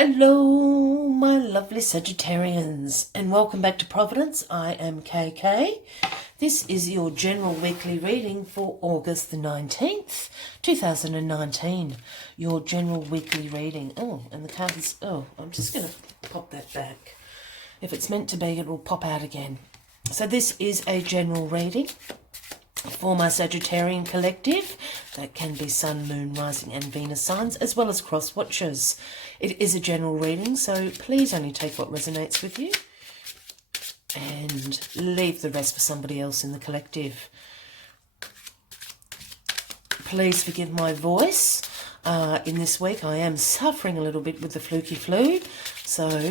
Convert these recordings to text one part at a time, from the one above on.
Hello, my lovely Sagittarians, and welcome back to Providence. I am KK. This is your general weekly reading for August the 19th, 2019. Your general weekly reading. Oh, and the cards, I'm just going to pop that back. If it's meant to be, it will pop out again. So this is a general reading for my Sagittarian collective. That can be Sun, Moon, Rising and Venus signs, as well as cross watchers. It is a general reading, so please only take what resonates with you and leave the rest for somebody else in the collective. Please forgive my voice. In this week I am suffering a little bit with the fluky flu,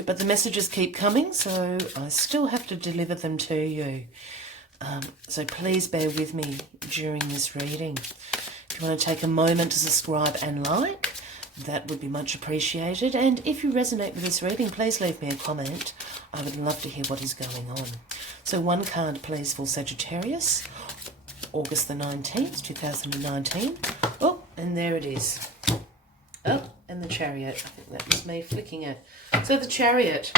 but the messages keep coming, so I still have to deliver them to you. So please bear with me during this reading. If you want to take a moment to subscribe and like, that would be much appreciated. And if you resonate with this reading, please leave me a comment. I would love to hear what is going on. So one card, please, for Sagittarius, August the 19th, 2019. Oh, and there it is. Oh, and the Chariot. I think that was me flicking it. So the Chariot.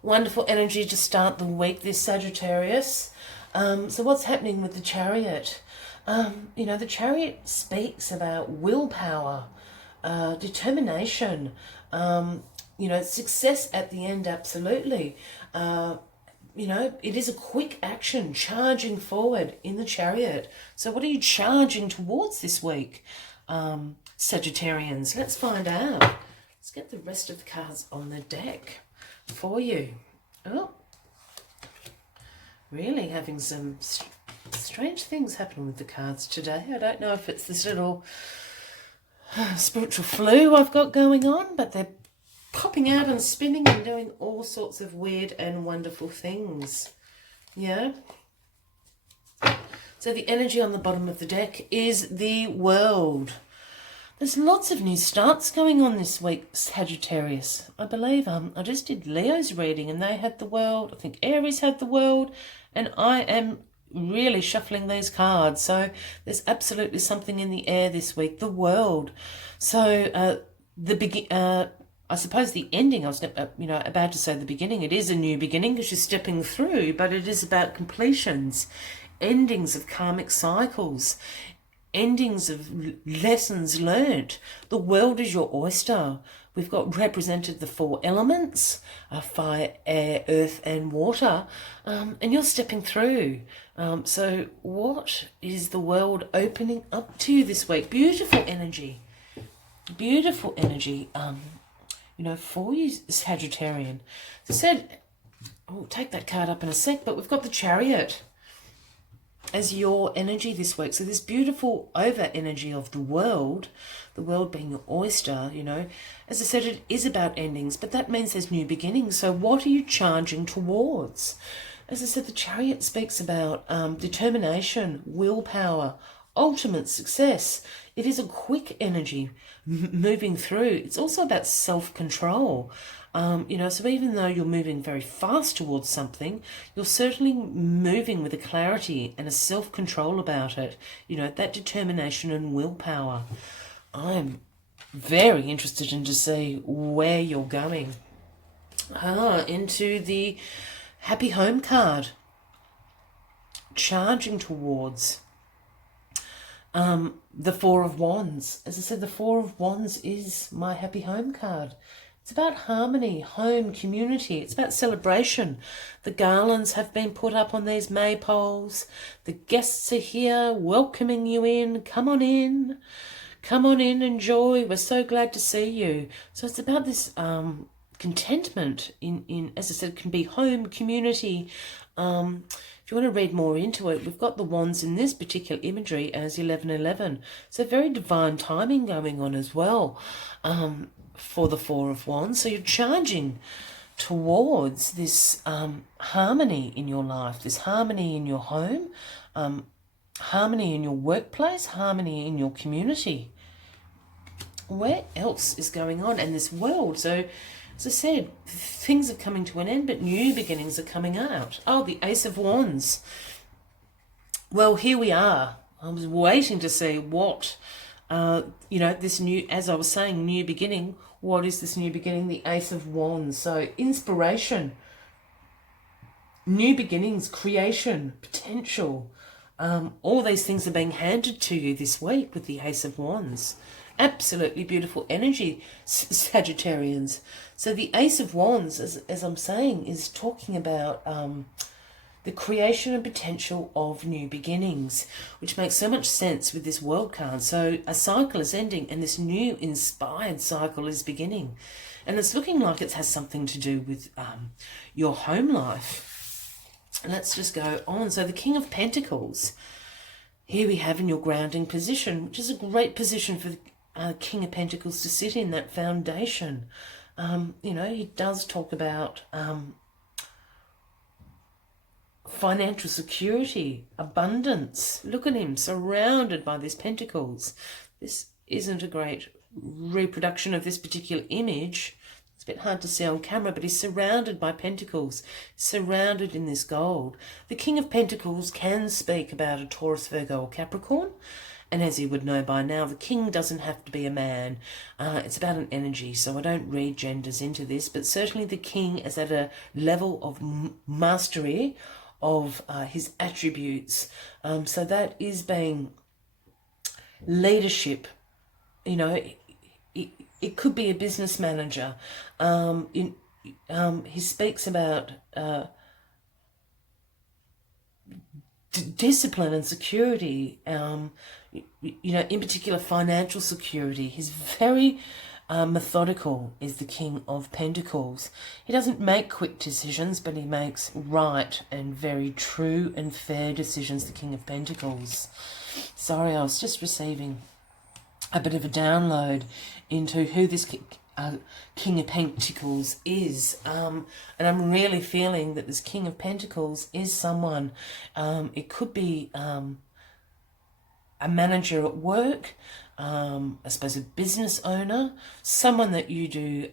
Wonderful energy to start the week, this Sagittarius. So what's happening with the Chariot? The Chariot speaks about willpower, determination, success at the end, absolutely. It is a quick action, charging forward in the Chariot. So what are you charging towards this week, Sagittarians? Let's find out. Let's get the rest of the cards on the deck for you. Oh, really having some strange things happening with the cards today. I don't know if it's this little spiritual flu I've got going on, but they're popping out and spinning and doing all sorts of weird and wonderful things. Yeah. So the energy on the bottom of the deck is the World. There's lots of new starts going on this week, Sagittarius. I believe I just did Leo's reading and they had the World. I think Aries had the World, and I am really shuffling these cards. So there's absolutely something in the air this week, the World. So I suppose the ending, I was about to say the beginning. It is a new beginning because you're stepping through, but it is about completions, endings of karmic cycles, endings of lessons learnt. The world is your oyster. We've got represented the four elements, fire, air, earth and water, and you're stepping through. So what is the world opening up to you this week? Beautiful energy. Beautiful energy, for you, Sagittarian. As I said, I'll take that card up in a sec, but we've got the Chariot as your energy this week. So this beautiful over energy of the world being your oyster, as I said, it is about endings, but that means there's new beginnings. So what are you charging towards? As I said, the Chariot speaks about determination, willpower, ultimate success. It is a quick energy moving through. It's also about self-control. So even though you're moving very fast towards something, you're certainly moving with a clarity and a self-control about it. That determination and willpower. I'm very interested in to see where you're going. Into the Happy Home card. Charging towards the Four of Wands. As I said, the Four of Wands is my Happy Home card. It's about harmony, home, community. It's about celebration. The garlands have been put up on these maypoles. The guests are here welcoming you in. Come on in. Come on in, enjoy. We're so glad to see you. So it's about this contentment in, as I said, it can be home, community. If you want to read more into it, we've got the wands in this particular imagery as 1111. So very divine timing going on as well. For the Four of Wands. So you're charging towards this harmony in your life, this harmony in your home, harmony in your workplace, harmony in your community. Where else is going on in this world? So, as I said, things are coming to an end, but new beginnings are coming out. Oh, the Ace of Wands. Well, here we are. I was waiting to see what You know, this new, as I was saying, new beginning. What is this new beginning? The Ace of Wands. So inspiration, new beginnings, creation, potential. All these things are being handed to you this week with the Ace of Wands. Absolutely beautiful energy, Sagittarians. So the Ace of Wands, as I'm saying, is talking about the creation and potential of new beginnings, which makes so much sense with this World card. So a cycle is ending and this new inspired cycle is beginning. And it's looking like it has something to do with your home life. Let's just go on. So the King of Pentacles, here we have in your grounding position, which is a great position for the King of Pentacles to sit in, that foundation. You know, he does talk about financial security, abundance. Look at him surrounded by these pentacles. This isn't a great reproduction of this particular image. It's a bit hard to see on camera, but he's surrounded by pentacles, surrounded in this gold. The King of Pentacles can speak about a Taurus, Virgo or Capricorn. And as you would know by now, the king doesn't have to be a man. It's about an energy, so I don't read genders into this. But certainly the king is at a level of mastery of his attributes. So that is being leadership. You know, it could be a business manager. He speaks about discipline and security, you know, in particular financial security. He's very methodical, is the King of Pentacles. He doesn't make quick decisions, but he makes right and very true and fair decisions, the King of Pentacles. Sorry, I was just receiving a bit of a download into who this King of Pentacles is, and I'm really feeling that this King of Pentacles is someone, it could be a manager at work, I suppose a business owner, someone that you do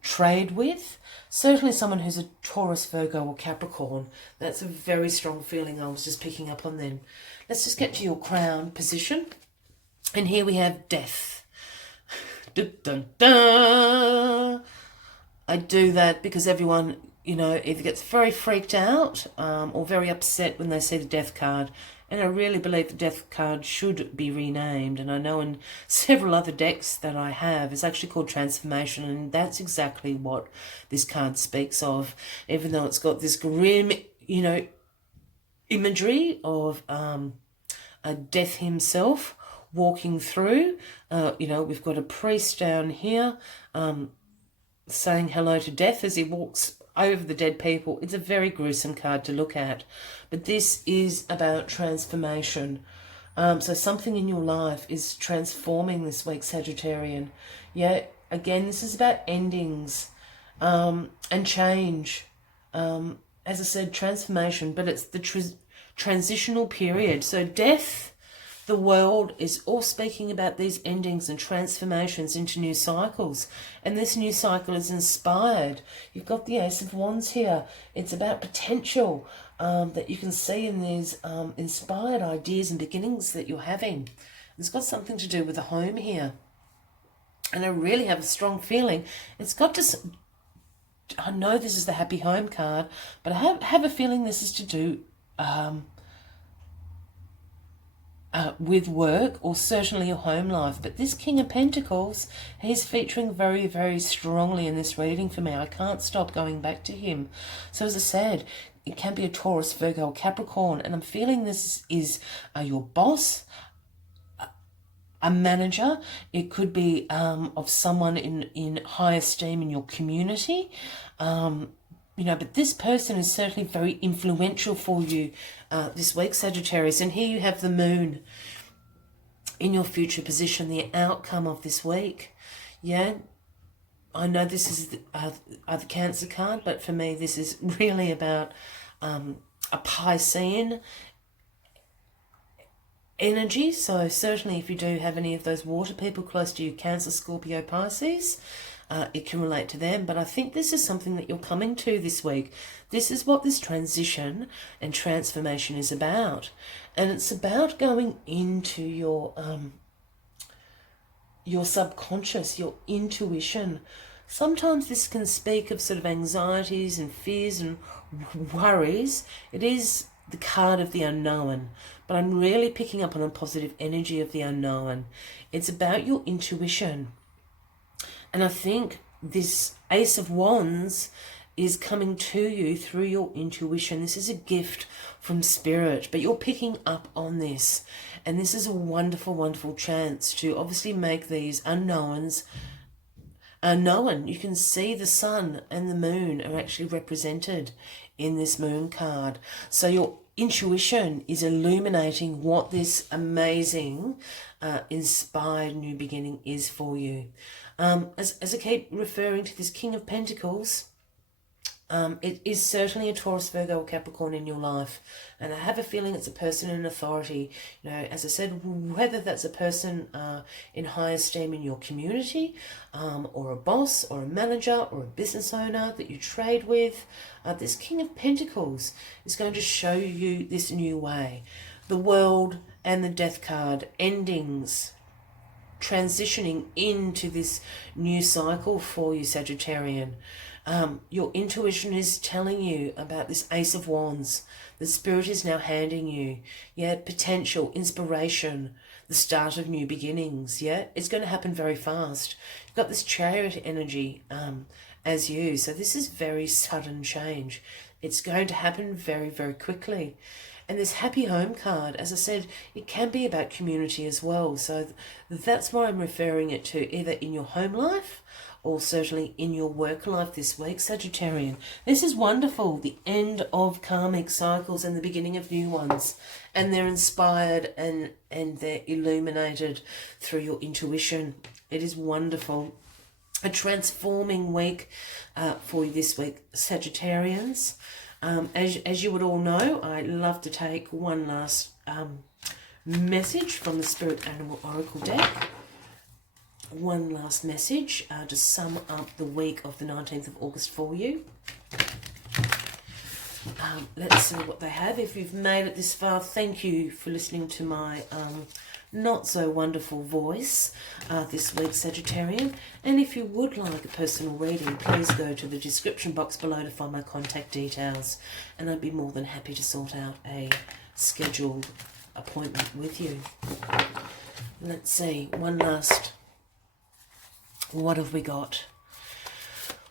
trade with, certainly someone who's a Taurus, Virgo or Capricorn. That's a very strong feeling I was just picking up on then. Let's just get to your crown position. And here we have death. Dun, dun, dun. I do that because everyone, you know, either gets very freaked out or very upset when they see the death card. And I really believe the death card should be renamed. And I know in several other decks that I have, it's actually called transformation. And that's exactly what this card speaks of. Even though it's got this grim, you know, imagery of a death himself walking through. You know, we've got a priest down here saying hello to death as he walks over the dead people. It's a very gruesome card to look at. But this is about transformation. So something in your life is transforming this week, Sagittarian. Yeah, again, this is about endings and change. As I said, transformation, but it's the transitional period. So death, the world is all speaking about these endings and transformations into new cycles. And this new cycle is inspired. You've got the Ace of Wands here. It's about potential that you can see in these inspired ideas and beginnings that you're having. It's got something to do with the home here. And I really have a strong feeling. It's got to... I know this is the happy home card, but I have a feeling this is to do... with work or certainly your home life. But this King of Pentacles, he's featuring very, very strongly in this reading for me. I can't stop going back to him. So as I said, it can be a Taurus, Virgo or Capricorn, and I'm feeling this is your boss, a manager. It could be of someone in high esteem in your community. You know, but this person is certainly very influential for you this week, Sagittarius. And here you have the moon in your future position, the outcome of this week. Yeah, I know this is the Cancer card, but for me, this is really about a Piscean energy. So certainly if you do have any of those water people close to you, Cancer, Scorpio, Pisces, it can relate to them. But I think this is something that you're coming to this week. This is what this transition and transformation is about. And it's about going into your subconscious, your intuition. Sometimes this can speak of sort of anxieties and fears and worries. It is the card of the unknown, but I'm really picking up on a positive energy of the unknown. It's about your intuition. And I think this Ace of Wands is coming to you through your intuition. This is a gift from Spirit, but you're picking up on this. And this is a wonderful, wonderful chance to obviously make these unknowns known. You can see the sun and the moon are actually represented in this moon card. So your intuition is illuminating what this amazing inspired new beginning is for you. As I keep referring to this King of Pentacles, it is certainly a Taurus, Virgo, or Capricorn in your life. And I have a feeling it's a person in authority. You know, as I said, whether that's a person in high esteem in your community, or a boss, or a manager, or a business owner that you trade with, this King of Pentacles is going to show you this new way. The World and the Death card, endings, transitioning into this new cycle for you, Sagittarian. Your intuition is telling you about this Ace of Wands. The Spirit is now handing you, potential, inspiration, the start of new beginnings, It's going to happen very fast. You've got this Chariot energy as you, so this is very sudden change. It's going to happen very, very quickly. And this Happy Home card, as I said, it can be about community as well. So that's why I'm referring it to, either in your home life or certainly in your work life this week, Sagittarian. This is wonderful, the end of karmic cycles and the beginning of new ones. And they're inspired and they're illuminated through your intuition. It is wonderful. A transforming week for you this week, Sagittarians. As you would all know, I love to take one last message from the Spirit Animal Oracle deck. One last message to sum up the week of the 19th of August for you. Let's see what they have. If you've made it this far, thank you for listening to my not so wonderful voice this week, Sagittarian. And if you would like a personal reading, please go to the description box below to find my contact details, and I'd be more than happy to sort out a scheduled appointment with you. Let's see, one last. What have we got?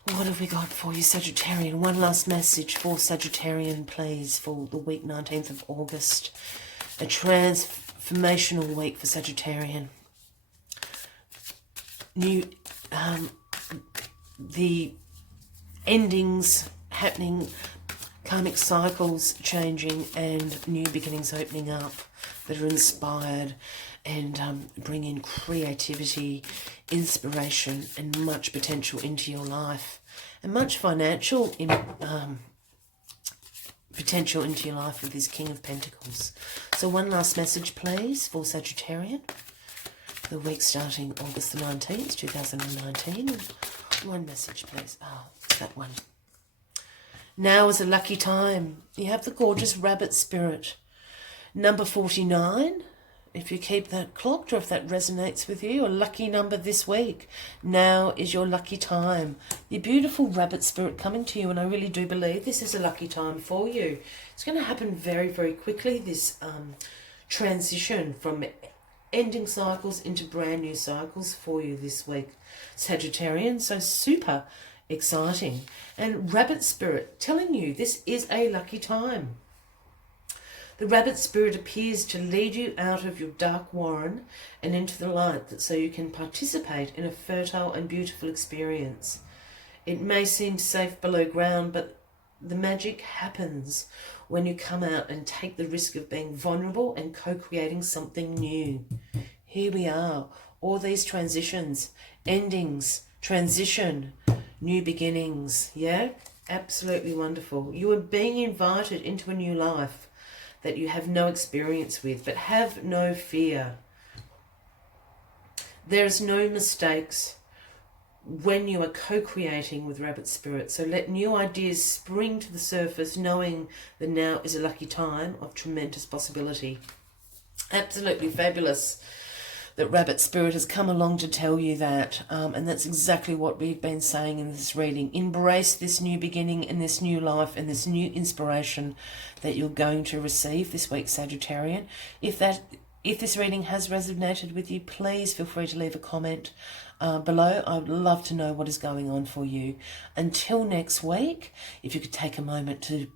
What have we got for you, Sagittarian? One last message for Sagittarian, please, for the week 19th of August. A transformational week for Sagittarian. New, the endings happening, karmic cycles changing, and new beginnings opening up that are inspired and bring in creativity, inspiration, and much potential into your life, and much financial potential into your life with this King of Pentacles. So one last message, please, for Sagittarian. The week starting August the 19th, 2019. One message, please. Oh, it's that one. Now is a lucky time. You have the gorgeous Rabbit Spirit. Number 49. If you keep that clocked, or if that resonates with you, a lucky number this week. Now is your lucky time. The beautiful Rabbit Spirit coming to you, and I really do believe this is a lucky time for you. It's going to happen very, very quickly, this transition from ending cycles into brand new cycles for you this week, Sagittarian. So super exciting. And Rabbit Spirit telling you this is a lucky time. The Rabbit Spirit appears to lead you out of your dark warren and into the light, so you can participate in a fertile and beautiful experience. It may seem safe below ground, but the magic happens when you come out and take the risk of being vulnerable and co-creating something new. Here we are, all these transitions, endings, transition, new beginnings, Absolutely wonderful. You are being invited into a new life that you have no experience with, but have no fear. There is no mistakes, when you are co-creating with Rabbit Spirit. So let new ideas spring to the surface, knowing that now is a lucky time of tremendous possibility. Absolutely fabulous that Rabbit Spirit has come along to tell you that. And that's exactly what we've been saying in this reading. Embrace this new beginning and this new life and this new inspiration that you're going to receive this week, Sagittarian. If this reading has resonated with you, please feel free to leave a comment below. I would love to know what is going on for you. Until next week, if you could take a moment to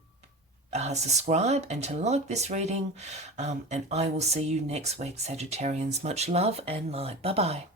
subscribe and to like this reading, and I will see you next week, Sagittarians. Much love and light. Bye-bye.